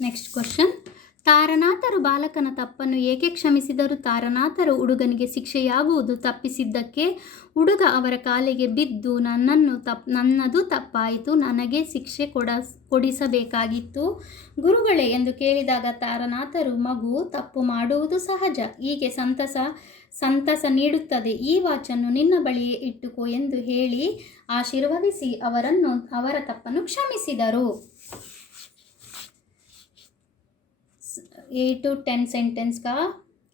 Next question. ತಾರನಾಥರು ಬಾಲಕನ ತಪ್ಪನ್ನು ಏಕೆ ಕ್ಷಮಿಸಿದರು? ತಾರನಾಥರು ಹುಡುಗನಿಗೆ ಶಿಕ್ಷೆಯಾಗುವುದು ತಪ್ಪಿಸಿದ್ದಕ್ಕೆ ಹುಡುಗ ಅವರ ಕಾಲಿಗೆ ಬಿದ್ದು ನನ್ನದು ತಪ್ಪಾಯಿತು, ನನಗೆ ಶಿಕ್ಷೆ ಕೊಡಿಸಬೇಕಾಗಿತ್ತು ಗುರುಗಳೇ ಎಂದು ಕೇಳಿದಾಗ ತಾರನಾಥರು, ಮಗು ತಪ್ಪು ಮಾಡುವುದು ಸಹಜ, ಹೀಗೆ ಸಂತಸ ನೀಡುತ್ತದೆ, ಈ ವಾಚನ್ನು ನಿನ್ನ ಬಳಿಯೇ ಇಟ್ಟುಕೋ ಎಂದು ಹೇಳಿ ಆಶೀರ್ವದಿಸಿ ಅವರ ತಪ್ಪನ್ನು ಕ್ಷಮಿಸಿದರು. 8 to 10 सेंटेंस का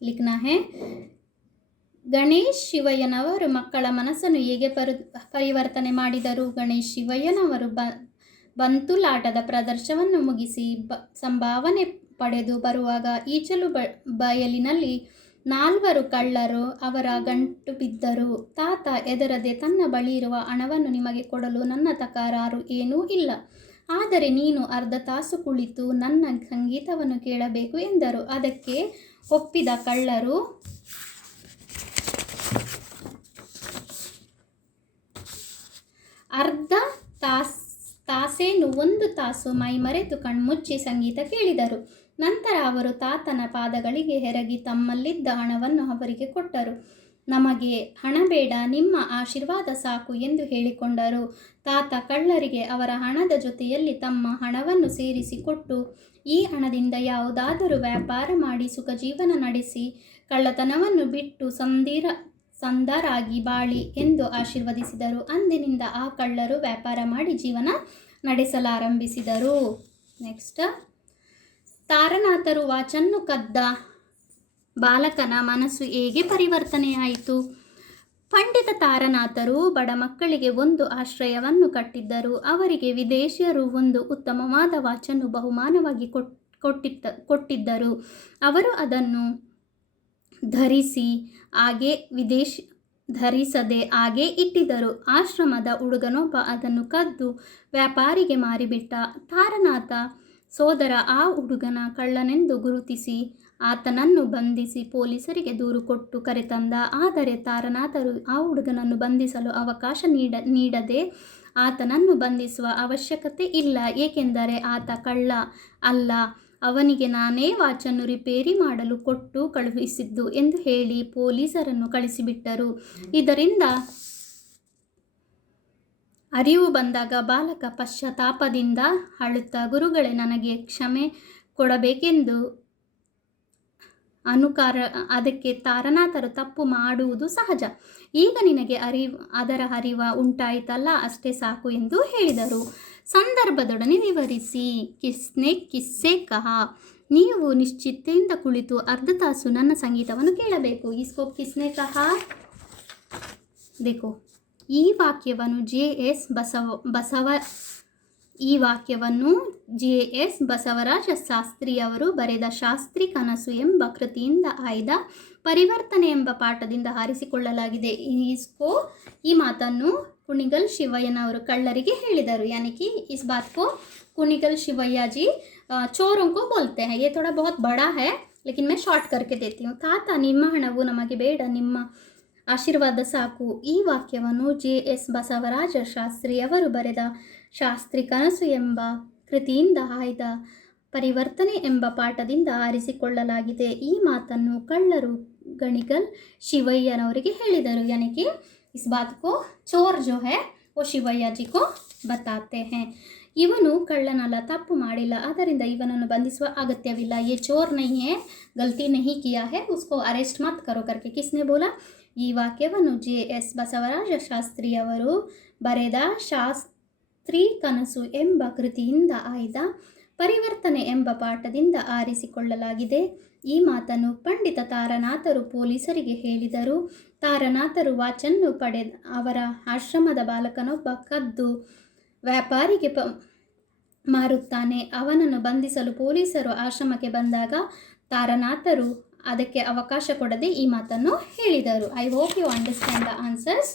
लिखना है. ಗಣೇಶ್ ಶಿವಯ್ಯನವರು ಮಕ್ಕಳ ಮನಸ್ಸನ್ನು ಹೇಗೆ ಪರಿವರ್ತನೆ ಮಾಡಿದರು? ಗಣೇಶ್ ಶಿವಯ್ಯನವರು ಬಂತುಲಾಟದ ಪ್ರದರ್ಶನವನ್ನು ಮುಗಿಸಿ ಸಂಭಾವನೆ ಪಡೆದು ಬರುವಾಗ ಈಚಲು ಬಯಲಿನಲ್ಲಿ 4 ಕಳ್ಳರು ಅವರ ಗಂಟು ಬಿದ್ದರು. ತಾತ ಹೆದರದೆ ತನ್ನ ಬಳಿ ಇರುವ ಹಣವನ್ನು ನಿಮಗೆ ಕೊಡಲು ನನ್ನ ತಕರಾರು ಏನೂ ಇಲ್ಲ, ಆದರೆ ನೀನು ಅರ್ಧ ತಾಸು ಕುಳಿತು ನನ್ನ ಸಂಗೀತವನ್ನು ಕೇಳಬೇಕು ಎಂದರು. ಅದಕ್ಕೆ ಒಪ್ಪಿದ ಕಳ್ಳರು ಅರ್ಧ ತಾಸೇನು 1 ತಾಸು ಮೈಮರೆತು ಕಣ್ಮುಚ್ಚಿ ಸಂಗೀತ ಕೇಳಿದರು. ನಂತರ ಅವರು ತಾತನ ಪಾದಗಳಿಗೆ ಎರಗಿ ತಮ್ಮಲ್ಲಿದ್ದ ಹಣವನ್ನು ಅವರಿಗೆ ಕೊಟ್ಟರು. ನಮಗೆ ಹಣ ಬೇಡ, ನಿಮ್ಮ ಆಶೀರ್ವಾದ ಸಾಕು ಎಂದು ಹೇಳಿಕೊಂಡರು. ತಾತ ಕಳ್ಳರಿಗೆ ಅವರ ಹಣದ ಜೊತೆಯಲ್ಲಿ ತಮ್ಮ ಹಣವನ್ನು ಸೇರಿಸಿಕೊಟ್ಟು, ಈ ಹಣದಿಂದ ಯಾವುದಾದರೂ ವ್ಯಾಪಾರ ಮಾಡಿ ಸುಖ ಜೀವನ ನಡೆಸಿ ಕಳ್ಳತನವನ್ನು ಬಿಟ್ಟು ಸಂದರಾಗಿ ಬಾಳಿ ಎಂದು ಆಶೀರ್ವದಿಸಿದರು. ಅಂದಿನಿಂದ ಆ ಕಳ್ಳರು ವ್ಯಾಪಾರ ಮಾಡಿ ಜೀವನ ನಡೆಸಲಾರಂಭಿಸಿದರು. ನೆಕ್ಸ್ಟ್. ತಾರನಾಥರು ವಾಚನ್ನು ಕದ್ದ ಬಾಲಕನ ಮನಸ್ಸು ಹೇಗೆ ಪರಿವರ್ತನೆಯಾಯಿತು? ಪಂಡಿತ ತಾರನಾಥರು ಬಡ ಮಕ್ಕಳಿಗೆ ಒಂದು ಆಶ್ರಯವನ್ನು ಕಟ್ಟಿದ್ದರು. ಅವರಿಗೆ ವಿದೇಶಿಯರು ಒಂದು ಉತ್ತಮವಾದ ವಾಚನ್ನು ಬಹುಮಾನವಾಗಿ ಕೊಟ್ಟಿದ್ದರು. ಅವರು ಅದನ್ನು ಧರಿಸದೆ ಹಾಗೆ ಇಟ್ಟಿದ್ದರು. ಆಶ್ರಮದ ಹುಡುಗನೊಬ್ಬ ಅದನ್ನು ಕದ್ದು ವ್ಯಾಪಾರಿಗೆ ಮಾರಿಬಿಟ್ಟ. ತಾರನಾಥ ಸೋದರ ಆ ಹುಡುಗನ ಕಳ್ಳನೆಂದು ಗುರುತಿಸಿ ಆತನನ್ನು ಬಂಧಿಸಿ ಪೊಲೀಸರಿಗೆ ದೂರು ಕೊಟ್ಟು ಕರೆತಂದ. ಆದರೆ ತಾರನಾಥರು ಆ ಹುಡುಗನನ್ನು ಬಂಧಿಸಲು ಅವಕಾಶ ನೀಡದೆ ಆತನನ್ನು ಬಂಧಿಸುವ ಅವಶ್ಯಕತೆ ಇಲ್ಲ, ಏಕೆಂದರೆ ಆತ ಕಳ್ಳ ಅಲ್ಲ, ಅವನಿಗೆ ನಾನೇ ವಾಚನ್ನು ರಿಪೇರಿ ಮಾಡಲು ಕೊಟ್ಟು ಕಳುಹಿಸಿದ್ದು ಎಂದು ಹೇಳಿ ಪೊಲೀಸರನ್ನು ಕಳಿಸಿಬಿಟ್ಟರು. ಇದರಿಂದ ಅರಿವು ಬಂದಾಗ ಬಾಲಕ ಪಶ್ಚಾತ್ತಾಪದಿಂದ ಅಳುತ್ತಾ, ಗುರುಗಳೇ, ನನಗೆ ಕ್ಷಮೆ ಕೊಡಬೇಕೆಂದು ಅದಕ್ಕೆ ತಾರನಾಥರು, ತಪ್ಪು ಮಾಡುವುದು ಸಹಜ, ಈಗ ನಿನಗೆ ಅದರ ಅರಿವು ಉಂಟಾಯಿತಲ್ಲ, ಅಷ್ಟೇ ಸಾಕು ಎಂದು ಹೇಳಿದರು. ಸಂದರ್ಭದೊಡನೆ ವಿವರಿಸಿ. ಕಿಸ್ನೆ ಕಿಸ್ಸೆ ಕಹಾ. ನೀವು ನಿಶ್ಚಿತೆಯಿಂದ ಕುಳಿತು ಅರ್ಧ ತಾಸು ನನ್ನ ಸಂಗೀತವನ್ನು ಕೇಳಬೇಕು. ಇಸ್ಕೋ ಕಿಸ್ನೆ ಕಹಾ ದೇಖೋ. ಈ ವಾಕ್ಯವನ್ನು ಜೆ.ಎಸ್. ಬಸವರಾಜ ಶಾಸ್ತ್ರಿಯವರು ಬರೆದ ಶಾಸ್ತ್ರಿ ಕನಸು ಎಂಬ ಕೃತಿಯಿಂದ ಆಯ್ದ ಪರಿವರ್ತನೆ ಎಂಬ ಪಾಠದಿಂದ ಆರಿಸಿಕೊಳ್ಳಲಾಗಿದೆ. ಈ ಮಾತನ್ನು ಕುಣಿಗಲ್ ಶಿವಯ್ಯನವರು ಕಳ್ಳರಿಗೆ ಹೇಳಿದರು. यानी कि इस बात को कुनिगल शिवैया जी चोरों को बोलते हैं. ये थोड़ा बहुत बड़ा है, लेकिन मैं शॉर्ट करके देती हूँ. ತಾತ, ನಿಮ್ಮ ಹಣವು ನಮಗೆ ಬೇಡ, ನಿಮ್ಮ ಆಶೀರ್ವಾದ ಸಾಕು. ಈ ವಾಕ್ಯವನ್ನು ಜೆ.ಎಸ್. ಬಸವರಾಜ ಶಾಸ್ತ್ರಿಯವರು ಬರೆದ ಶಾಸ್ತ್ರಿ ಕನಸು ಎಂಬ ಕೃತಿಯಿಂದ ಆಯ್ದ ಪರಿವರ್ತನೆ ಎಂಬ ಪಾಠದಿಂದ ಆರಿಸಿಕೊಳ್ಳಲಾಗಿದೆ. ಈ ಮಾತನ್ನು ಕಳ್ಳರು ಗಣಿಗಲ್ ಶಿವಯ್ಯನವರಿಗೆ ಹೇಳಿದರು. यानी कि इस बात को चोर जो है वो ಶಿವಯ್ಯ ಜಿ को बताते हैं. ಇವನು ಕಳ್ಳನಲ್ಲ, ತಪ್ಪು ಮಾಡಿಲ್ಲ, ಆದ್ದರಿಂದ ಇವನನ್ನು ಬಂಧಿಸುವ ಅಗತ್ಯವಿಲ್ಲ. ये चोर नहीं है, गलती नहीं किया है, उसको अरेस्ट मत करो करके किसने बोला? ಈ ವಾಕ್ಯವನ್ನು ಜೆ.ಎಸ್. ಬಸವರಾಜ ಶಾಸ್ತ್ರಿಯವರು ಬರೆದ ಶಾಸ್ತ್ರಿ ಕನಸು ಎಂಬ ಕೃತಿಯಿಂದ ಆಯ್ದ ಪರಿವರ್ತನೆ ಎಂಬ ಪಾಠದಿಂದ ಆರಿಸಿಕೊಳ್ಳಲಾಗಿದೆ. ಈ ಮಾತನ್ನು ಪಂಡಿತ ತಾರನಾಥರು ಪೊಲೀಸರಿಗೆ ಹೇಳಿದರು. ತಾರನಾಥರು ವಾಚನ್ನು ಪಡೆದ ಅವರ ಆಶ್ರಮದ ಬಾಲಕನೊಬ್ಬ ಕದ್ದು ವ್ಯಾಪಾರಿಗೆ ಮಾರುತ್ತಾನೆ. ಅವನನ್ನು ಬಂಧಿಸಲು ಪೊಲೀಸರು ಆಶ್ರಮಕ್ಕೆ ಬಂದಾಗ ತಾರನಾಥರು ಅದಕ್ಕೆ ಅವಕಾಶ ಕೊಡದೆ ಈ ಮಾತನ್ನು ಹೇಳಿದರು. I hope you understand the answers.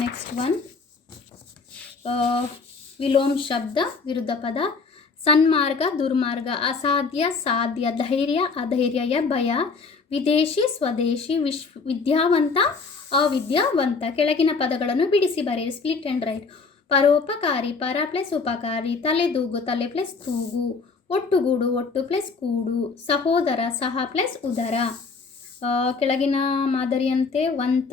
Next one, ವಿಲೋಮ ಶಬ್ದ ವಿರುದ್ಧ ಪದ. ಸನ್ಮಾರ್ಗ, ದುರ್ಮಾರ್ಗ, ಅಸಾಧ್ಯ, ಸಾಧ್ಯ, ಧೈರ್ಯ, ಅಧೈರ್ಯ, ಭಯ, ವಿದೇಶಿ, ಸ್ವದೇಶಿ, ವಿದ್ಯಾವಂತ, ಅವಿದ್ಯಾವಂತ. ಕೆಳಗಿನ ಪದಗಳನ್ನು ಬಿಡಿಸಿ ಬರೆಯಿರಿ. Split and right. ಪರೋಪಕಾರಿ, ಪರ ಪ್ಲಸ್ ಉಪಕಾರಿ. ತಲೆದೂಗು, ತಲೆ ಪ್ಲಸ್ ತೂಗು. ಒಟ್ಟುಗೂಡು, ಒಟ್ಟು ಪ್ಲಸ್ ಕೂಡು. ಸಹೋದರ, ಸಹ ಪ್ಲಸ್ ಉದರ. ಕೆಳಗಿನ ಮಾದರಿಯಂತೆ ವಂತ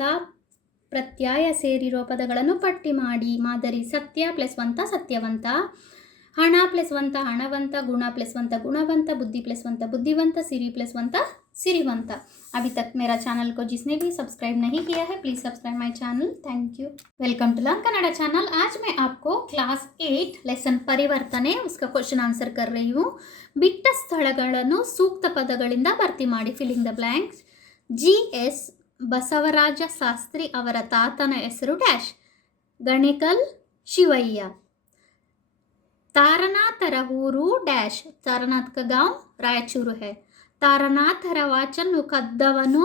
ಪ್ರತ್ಯಯ ಸೇರಿರುವ ಪದಗಳನ್ನು ಪಟ್ಟಿ ಮಾಡಿ. ಮಾದರಿ: ಸತ್ಯ ಪ್ಲಸ್ ವಂತ ಸತ್ಯವಂತ, ಹಣ ಪ್ಲಸ್ ವಂತ ಹಣವಂತ, ಗುಣ प्लस ವಂತ गुणवंत, बुद्धि प्लस ವಂತ बुद्धिवंत, सिरी प्लस ವಂತ सिरिवंत. अभी तक मेरा चैनल को जिसने भी सब्सक्राइब नहीं किया है please subscribe my channel. Thank you. Welcome to learn Kannada channel. आज मैं आपको क्लास 8 लेसन ಪರಿವರ್ತನೆ उसका क्वेश्चन आंसर कर रही हूँ. ಬಿಟ್ಟ ಸ್ಥಳಗಳನ್ನು ಸೂಕ್ತ ಪದಗಳಿಂದ ಭರ್ತಿ ಮಾಡಿ. Filling the blanks. GS Basavaraja Shastri ಅವರ ತಾತನ ಹೆಸರು ಡ್ಯಾಶ್. ಗಣಿಕಲ್ ಶಿವಯ್ಯ. तारनाथर ऊरू डैश. तारनाथ का गांव रायचूरू है. तारनाथर वाचन कद्दवनु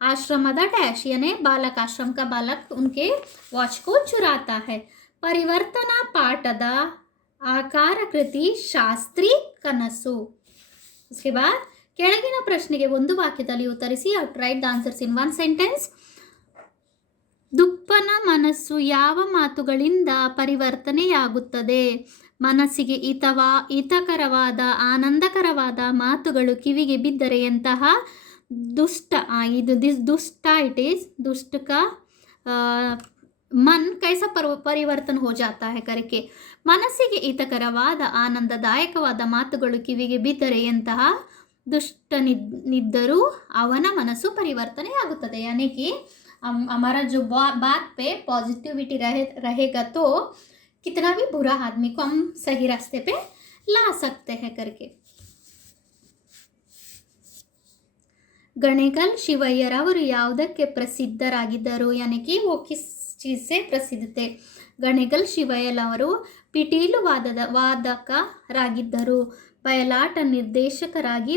आश्रमद डैश यानी बालक, आश्रम का बालक उनके वॉच को चुराता है. परिवर्तना पाठद आकार कृति शास्त्री कनसु. उसके बाद ಕೆಳಗಿನ ಪ್ರಶ್ನೆಗೆ ಒಂದು ವಾಕ್ಯದಲ್ಲಿ ಉತ್ತರಿಸಿ. Write the answers in one sentence. ದುಪ್ಪನ ಮನಸ್ಸು ಯಾವ ಮಾತುಗಳಿಂದ ಪರಿವರ್ತನೆಯಾಗುತ್ತದೆ? ಮನಸ್ಸಿಗೆ ಹಿತಕರವಾದ ಆನಂದಕರವಾದ ಮಾತುಗಳು ಕಿವಿಗೆ ಬಿದ್ದರೆ ಎಂತಹ ದುಷ್ಟ ದುಷ್ಟ ಇಟ್ ಈಸ್ दुष्ट का मन कैसा ಪರಿವರ್ತನ हो जाता है करके. ಮನಸ್ಸಿಗೆ ಹಿತಕರವಾದ ಆನಂದದಾಯಕವಾದ ಮಾತುಗಳು ಕಿವಿಗೆ ಬಿದ್ದರೆ ಎಂತಹ दुष्टनिद्ದರೂ ಅವನ ಮನಸ್ಸು ಪರಿವರ್ತನೆಯಾಗುತ್ತದೆ. यानी कि हमारा जो बात पे पॉजिटिविटी रहेगा तो कितना भी बुरा आदमी को हम सही रास्ते पे ला सकते हैं करके. ಗಣಿಗಲ್ ಶಿವಯ್ಯರವರು ಯಾವುದಕ್ಕೆ ಪ್ರಸಿದ್ಧರಾಗಿದ್ದರು? यानी कि वो किस चीज़ से प्रसिद्ध थे? ಗಣಿಗಲ್ ಶಿವಯ್ಯರವರು ಪಿಟೀಲು ವಾದಕರಾಗಿದ್ದರು. ಬಯಲಾಟ ನಿರ್ದೇಶಕರಾಗಿ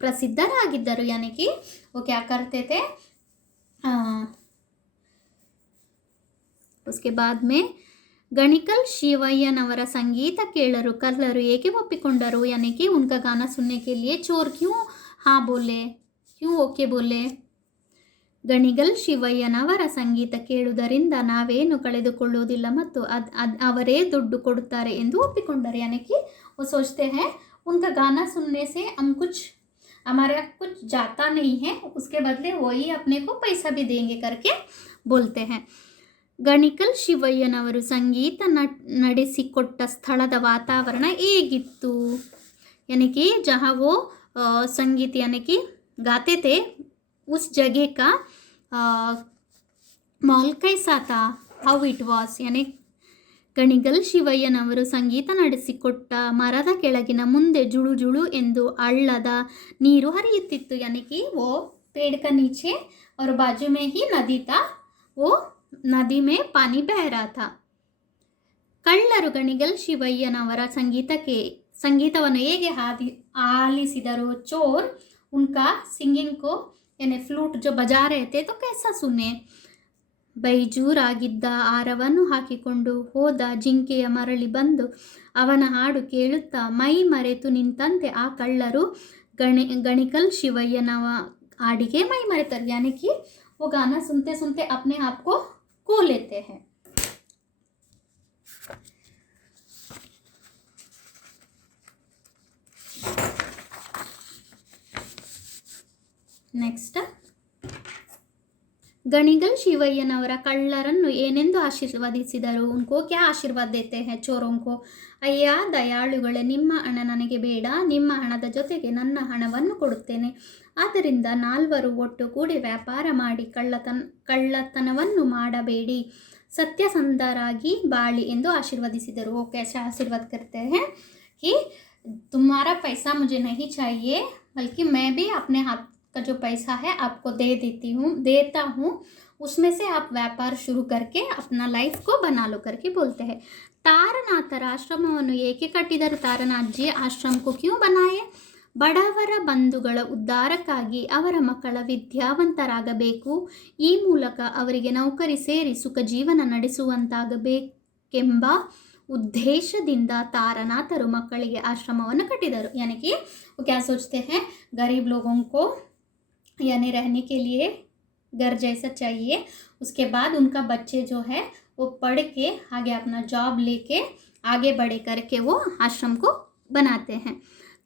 ಪ್ರಸಿದ್ಧರಾಗಿದ್ದರು. यानी कि वो क्या करते थे? उसके बाद में गणिकल शिवಯ್ಯನವರ ಸಂಗೀತ ಕೇಳಲು ಕಳ್ಳರು ಏಕೆ ಒಪ್ಪಿಕೊಂಡರು? यानी कि उनका गाना सुनने के लिए चोर क्यों हाँ बोले, क्यों ओके बोले? ಗಣಿಗಲ್ ಶಿವಯ್ಯನವರ ಸಂಗೀತ ಕೇಳುವುದರಿಂದ ನಾವೇನು ಕಳೆದುಕೊಳ್ಳುವುದಿಲ್ಲ ಮತ್ತು ಅವರೇ ದುಡ್ಡು ಕೊಡುತ್ತಾರೆ ಎಂದು ಒಪ್ಪಿಕೊಂಡರು. यानी कि वो सोचते हैं उनका गाना सुनने से हम कुछ हमारा कुछ जाता नहीं है, उसके बदले वही अपने को पैसा भी देंगे करके बोलते हैं. ಗಣಿಕಲ್ ಶಿವಯ್ಯನವರು ಸಂಗೀತ ನಡೆಸಿಕೊಟ್ಟ ಸ್ಥಳದ ವಾತಾವರಣ ಹೇಗಿತ್ತು? यानी कि जहाँ वो संगीत यानी कि गाते थे उस जगह का माहौल कैसा था? How it was. यानी ಗಣಿಗಲ್ ಶಿವಯ್ಯನವರು ಸಂಗೀತ ನಡೆಸಿಕೊಟ್ಟ ಮರದ ಕೆಳಗಿನ ಮುಂದೆ ಜುಳು ಜುಳು ಎಂದು ಹಳ್ಳದ ನೀರು ಹರಿಯುತ್ತಿತ್ತು. यानी कि वो पेड़ का नीचे और बाजू में ही नदी था, वो नदी में पानी बह रहा था. ಕಳ್ಳರು ಗಣಿಗಲ್ ಶಿವಯ್ಯನವರ ಸಂಗೀತವನ್ನು ಹೇಗೆ ಆಲಿಸಿದರು? ಚೋರ್ उनका सिंगिंग को यानी फ्लूट जो बजा रहे थे तो कैसा सुने? ಬೈಜೂರಾಗಿದ್ದ ಹಾರವನ್ನು ಹಾಕಿಕೊಂಡು ಹೋದ ಜಿಂಕೆಯ ಮರಳಿ ಬಂದು ಅವನ ಹಾಡು ಕೇಳುತ್ತಾ ಮೈ ಮರೆತು ನಿಂತಂತೆ ಆ ಕಳ್ಳರು ಗಣಿಕಲ್ ಶಿವಯ್ಯನವ ಹಾಡಿಗೆ ಮೈ ಮರೆತಾರೆ. यानी कि वो गाना सुनते सुनते अपने आप को खो लेते हैं. नेक्स्ट ಗಣಿಗಲ್ ಶಿವಯ್ಯನವರ ಕಳ್ಳರನ್ನು ಏನೆಂದು ಆಶೀರ್ವದಿಸಿದರು? उनको क्या आशीर्वाद देते हैं चोरों को? ಅಯ್ಯ ದಯಾಳುಗಳೇ, ನಿಮ್ಮ ಹಣ ನನಗೆ ಬೇಡ, ನಿಮ್ಮ ಹಣದ ಜೊತೆಗೆ ನನ್ನ ಹಣವನ್ನು ಕೊಡುತ್ತೇನೆ. ಆದ್ದರಿಂದ ನಾಲ್ವರು ಒಟ್ಟುಗೂಡಿ ವ್ಯಾಪಾರ ಮಾಡಿ ಕಳ್ಳತನವನ್ನು ಮಾಡಬೇಡಿ, ಸತ್ಯಸಂಧರಾಗಿ ಬಾಳಿ ಎಂದು ಆಶೀರ್ವದಿಸಿದರು. ಓಕೆ, ಆಶೀರ್ವಾದ करते हैं कि तुम्हारा पैसा मुझे नहीं चाहिए, बल्कि मैं भी अपने हाथ का जो पैसा है आपको देता हूँ, उसमें से आप व्यापार शुरू करके अपना लाइफ को बना लो करके बोलते हैं. ತಾರನಾಥರ ಆಶ್ರಮವನ್ನು ಏಕೆ ಕಟ್ಟಿದರು? ತಾರನಾಥ್ಜಿ ಆಶ್ರಮ को क्यों बनाए? ಬಡವರ ಬಂಧುಗಳ ಉದ್ಧಾರಕ್ಕಾಗಿ, ಅವರ ಮಕ್ಕಳ ವಿದ್ಯಾವಂತರಾಗಬೇಕು, ಈ ಮೂಲಕ ಅವರಿಗೆ ನೌಕರಿ ಸೇರಿ ಸುಖ ಜೀವನ ನಡೆಸುವಂತಾಗಬೇಕೆಂಬ ಉದ್ದೇಶದಿಂದ ತಾರನಾಥರು ಮಕ್ಕಳಿಗೆ ಆಶ್ರಮವನ್ನು ಕಟ್ಟಿದರು. यानी कि वो क्या सोचते हैं? गरीब लोगों को यानी रहने के लिए घर जैसा चाहिए। उसके बाद उनका बच्चे जो है वो पढ़ के आगे अपना जॉब लेके आगे बढ़े करके वो आश्रम को बनाते हैं।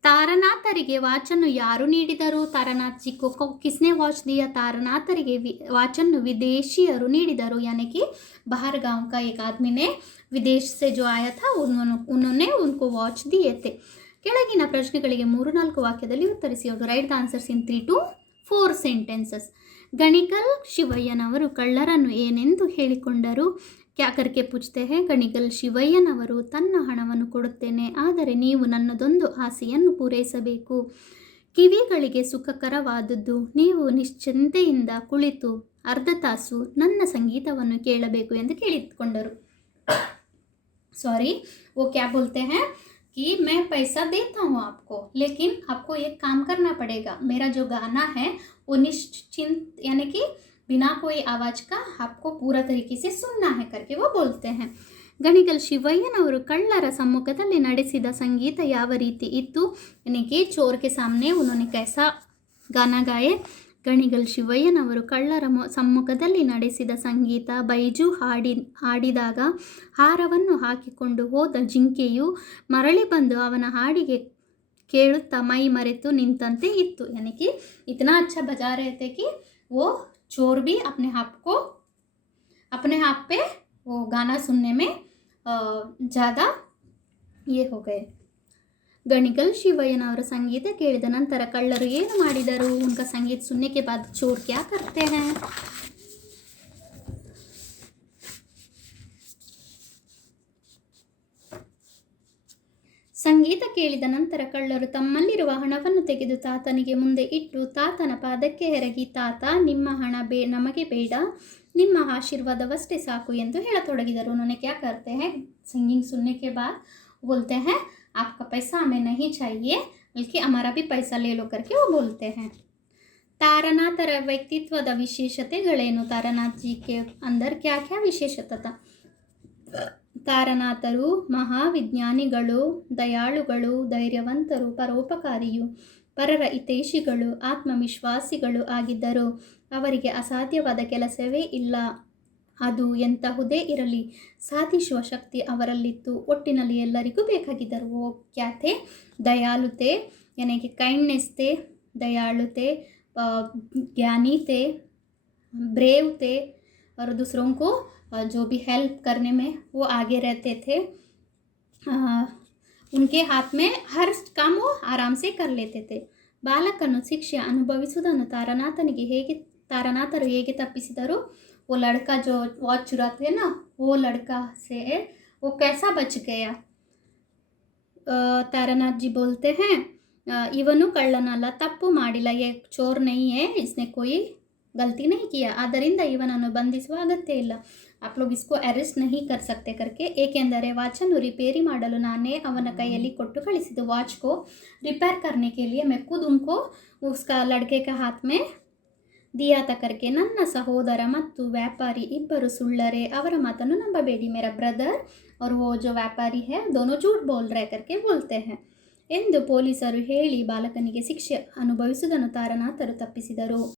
ತಾರನಾಥರಿಗೆ ವಾಚನ್ನು ಯಾರು ನೀಡಿದರು? तारानाथ जी को किसने वॉच दिया? तारानाथರಿಗೆ वाचನ್ನು विदेशियರು ನೀಡಿದರು, यानी कि बाहर गांव का एक आदमी ने विदेश से जो आया था उन्होंने उनको वॉच दिए थे। ಕೆಳಗಿನ ಪ್ರಶ್ನೆಗಳಿಗೆ 3-4 ವಾಕ್ಯದಲ್ಲಿ ಉತ್ತರಿಸಿ. Write the answers in 3 to 4 sentences. ಗಣಿಗಲ್ ಶಿವಯ್ಯನವರು ಕಳ್ಳರನ್ನು ಏನೆಂದು ಹೇಳಿಕೊಂಡರು? ಕ್ಯಾ ಕರ್ಕೆ ಪೂಚ್ತೆ ಹೇ. ಗಣಿಗಲ್ ಶಿವಯ್ಯನವರು ತನ್ನ ಹಣವನ್ನು ಕೊಡುತ್ತೇನೆ, ಆದರೆ ನೀವು ನನ್ನದೊಂದು ಆಸೆಯನ್ನು ಪೂರೈಸಬೇಕು. ಕಿವಿಗಳಿಗೆ ಸುಖಕರವಾದದ್ದು, ನೀವು ನಿಶ್ಚಿಂತೆಯಿಂದ ಕುಳಿತು ಅರ್ಧ ತಾಸು ನನ್ನ ಸಂಗೀತವನ್ನು ಕೇಳಬೇಕು ಎಂದು ಕೇಳಿಕೊಂಡರು. सॉरी, वो क्या बोलते हैं कि मैं पैसा देता हूँ आपको, लेकिन आपको एक काम करना पड़ेगा, मेरा जो गाना है वो निश्चिंत यानी कि बिना कोई आवाज़ का आपको पूरा तरीके से सुनना है करके वो बोलते हैं. ಗಣಿಗಲ್ ಶಿವಯ್ಯನವರು ಕಳ್ಳರ ಸಮ್ಮುಖದಲ್ಲಿ ನಡೆಸಿದ ಸಂಗೀತ ಯಾವ ರೀತಿ ಇತ್ತು? यानी कि चोर के सामने उन्होंने कैसा गाना गाए? ಗಣಿಗಲ್ ಶಿವಯ್ಯನವರು ಕಳ್ಳರ ಸಮ್ಮುಖದಲ್ಲಿ ನಡೆಸಿದ ಸಂಗೀತ. ಬೈಜು ಹಾಡಿದಾಗ ಹಾರವನ್ನು ಹಾಕಿಕೊಂಡು ಹೋದ ಜಿಂಕೆಯು ಮರಳಿ ಬಂದು ಅವನ ಹಾಡಿಗೆ ಕೇಳುತ್ತಾ ಮೈ ಮರೆತು ನಿಂತಂತೆ ಇತ್ತು. यानी कि इतना अच्छा बजा रहे थे कि वो चोर भी अपने आप पे वो गाना सुनने में ज़्यादा ये हो गए. गणिगल शिवಯ್ಯನವರ संगीत ಕೇಳಿದ ನಂತರ ಕಳ್ಳರು ಏನು ಮಾಡಿದರು? उनका संगीत सुनने के बाद चोर क्या करते हैं? ಸಂಗೀತ ಕೇಳಿದ ನಂತರ ಕಳ್ಳರು ತಮ್ಮಲ್ಲಿರುವ ಹಣವನ್ನು ತೆಗೆದು ತಾತನಿಗೆ ಮುಂದೆ ಇಟ್ಟು ತಾತನ ಪಾದಕ್ಕೆ ಎರಗಿ, ತಾತ, ನಿಮ್ಮ ಹಣ ನಮಗೆ ಬೇಡ, ನಿಮ್ಮ ಆಶೀರ್ವಾದವಷ್ಟೇ ಸಾಕು ಎಂದು ಹೇಳತೊಡಗಿದರು. उन्होंने क्या करते हैं? सिंगिंग सुनने के बाद बोलते हैं आपका पैसा हमें नहीं चाहिए, बल्कि हमारा भी पैसा ले लो करके वो बोलते हैं. तारानाथर व्यक्तित्वದ ವಿಶೇಷತೆಗಳೇನು? तारानाथ जी के अंदर क्या क्या विशेषता था? ತಾರನಾಥರು ಮಹಾವಿಜ್ಞಾನಿಗಳು, ದಯಾಳುಗಳು, ಧೈರ್ಯವಂತರು, ಪರೋಪಕಾರಿಯು, ಪರರ ಹಿತೈಷಿಗಳು, ಆತ್ಮವಿಶ್ವಾಸಿಗಳು ಆಗಿದ್ದರು. ಅವರಿಗೆ ಅಸಾಧ್ಯವಾದ ಕೆಲಸವೇ ಇಲ್ಲ, ಅದು ಎಂತಹುದೇ ಇರಲಿ ಸಾಧಿಸುವ ಶಕ್ತಿ ಅವರಲ್ಲಿತ್ತು. ಒಟ್ಟಿನಲ್ಲಿ ಎಲ್ಲರಿಗೂ ಬೇಕಾಗಿದ್ದರು. वो क्या थे? दयालु थे, यानी कि काइंडनेस थे, दयालु थे, ज्ञानी थे, ब्रेव थे और दूसरों को जो भी हेल्प करने में वो आगे रहते थे. उनके हाथ में हर काम वो आराम से कर लेते थे. ಬಾಲಕನು ಶಿಕ್ಷೆ ಅನುಭವಿಸುವುದನ್ನು ತಾರನಾಥರು ಹೇಗೆ ತಪ್ಪಿಸಿದರು? वो लड़का जो वॉच चुराते हैं ना, वो लड़का से वो कैसा बच गया? तारानाथ जी बोलते हैं ಇವನು ಕಳ್ಳನಲ್ಲ, ತಪ್ಪು ಮಾಡಿಲ್ಲ, ये चोर नहीं है, इसने कोई गलती नहीं किया, ಆದ್ದರಿಂದ ಇವನನ್ನು ಬಂಧಿಸುವ ಅಗತ್ಯ ಇಲ್ಲ. आप लोग इसको अरेस्ट नहीं कर सकते करके. ಏಕೆಂದರೆ ವಾಚನ್ನು ರಿಪೇರಿ ಮಾಡಲು ನಾನೇ ಅವನ ಕೈಯಲ್ಲಿ ಕೊಟ್ಟು ಕಳಿಸಿದ್ದು. वॉच को रिपेयर करने के लिए मैं खुद उनको उसका लड़के के हाथ में दिया था करके. ನನ್ನ ಸಹೋದರ ಮತ್ತು ವ್ಯಾಪಾರಿ ಇಬ್ಬರು ಸುಳ್ಳರೆ, ಅವರ ಮಾತನ್ನು ನಂಬಬೇಡಿ. मेरा ब्रदर और वो जो व्यापारी है दोनों झूठ बोल रहे करके बोलते हैं ಎಂದು ಪೊಲೀಸರು ಹೇಳಿ ಬಾಲಕನಿಗೆ ಶಿಕ್ಷೆ ಅನುಭವಿಸುವುದನ್ನು ತಾರನಾಥರು ತಪ್ಪಿಸಿದರು.